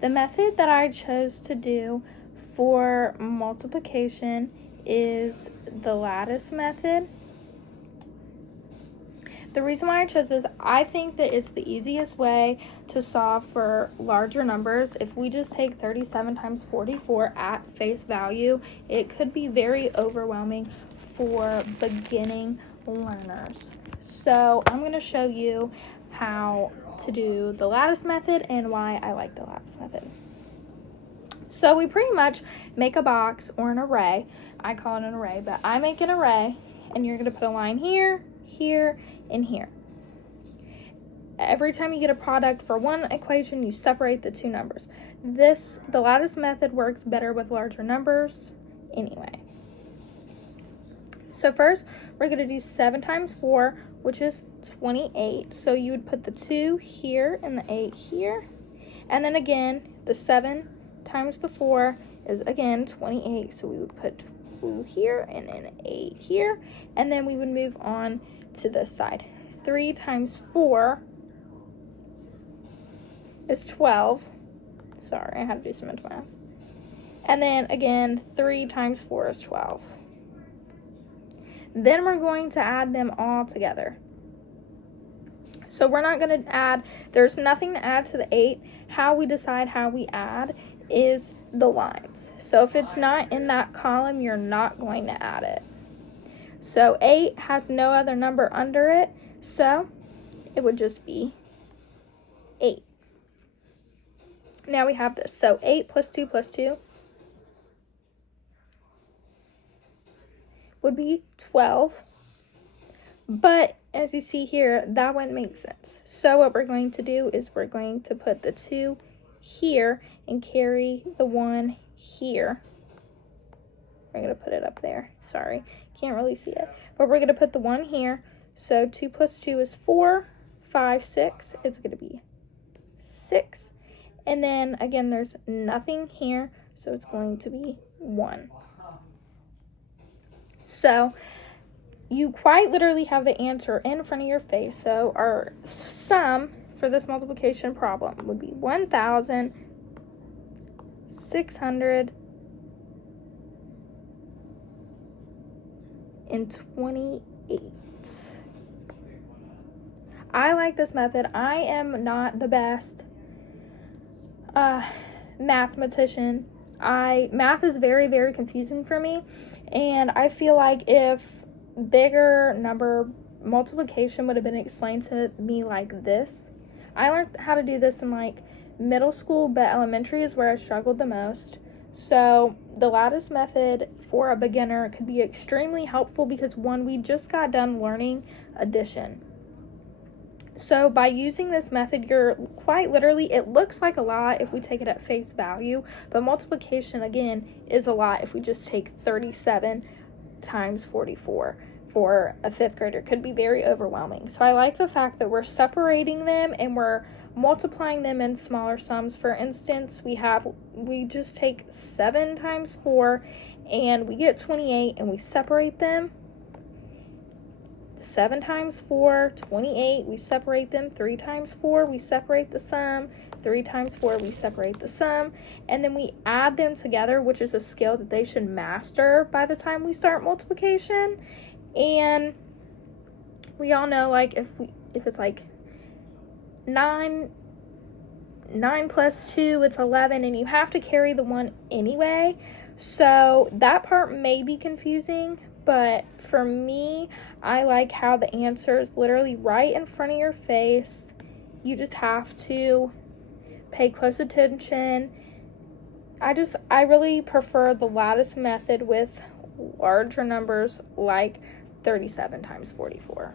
The method that I chose to do for multiplication is the lattice method. The reason why I chose this, I think that it's the easiest way to solve for larger numbers. If we just take 37 times 44 at face value, it could be very overwhelming for beginning learners. So I'm going to show you how to do the lattice method and why I like the lattice method. So we pretty much make a box or an array. I call it an array, but I make an array, and you're going to put a line here, here, and here. Every time you get a product for one equation, you separate the two numbers. The lattice method works better with larger numbers anyway. So first, we're going to do 7 times 4, which is 28. So you would put the 2 here and the 8 here. And then again, the 7 times the 4 is again 28. So we would put 2 here and an 8 here. And then we would move on to this side. 3 times 4 is 12. Sorry, I had to do some mental math. And then again, 3 times 4 is 12. Then we're going to add them all together. So we're not going to add, there's nothing to add to the 8. How we decide how we add is the lines. So if it's not in that column, you're not going to add it. So 8 has no other number under it, so it would just be 8. Now we have this. So 8 plus 2 plus 2 would be 12. But as you see here, that wouldn't make sense. So what we're going to do is we're going to put the 2 here and carry the 1 here. We're going to put it up there. Sorry, can't really see it. But we're going to put the 1 here. So 2 plus 2 is 4, 5, 6. It's going to be 6. And then again, there's nothing here, so it's going to be 1. So you quite literally have the answer in front of your face. So our sum for this multiplication problem would be 1,628. I like this method. I am not the best mathematician. Math is very, very confusing for me, and I feel like if bigger number multiplication would have been explained to me like this. I learned how to do this in like middle school, but elementary is where I struggled the most. So the lattice method for a beginner could be extremely helpful because we just got done learning addition. So by using this method, you're quite literally, it looks like a lot if we take it at face value, but multiplication, again, is a lot if we just take 37 times 44 for a 5th grader. It could be very overwhelming. So I like the fact that we're separating them and we're multiplying them in smaller sums. For instance, we just take 7 times 4 and we get 28 and we separate them. 7 times 4, 28, we separate them. 3 times 4, we separate the sum. 3 times 4, we separate the sum. And then we add them together, which is a skill that they should master by the time we start multiplication. And we all know, like, if it's like 9 plus 2, it's 11, and you have to carry the 1 anyway. So that part may be confusing, but for me, I like how the answer is literally right in front of your face. You just have to pay close attention. I really prefer the lattice method with larger numbers like 37 times 44.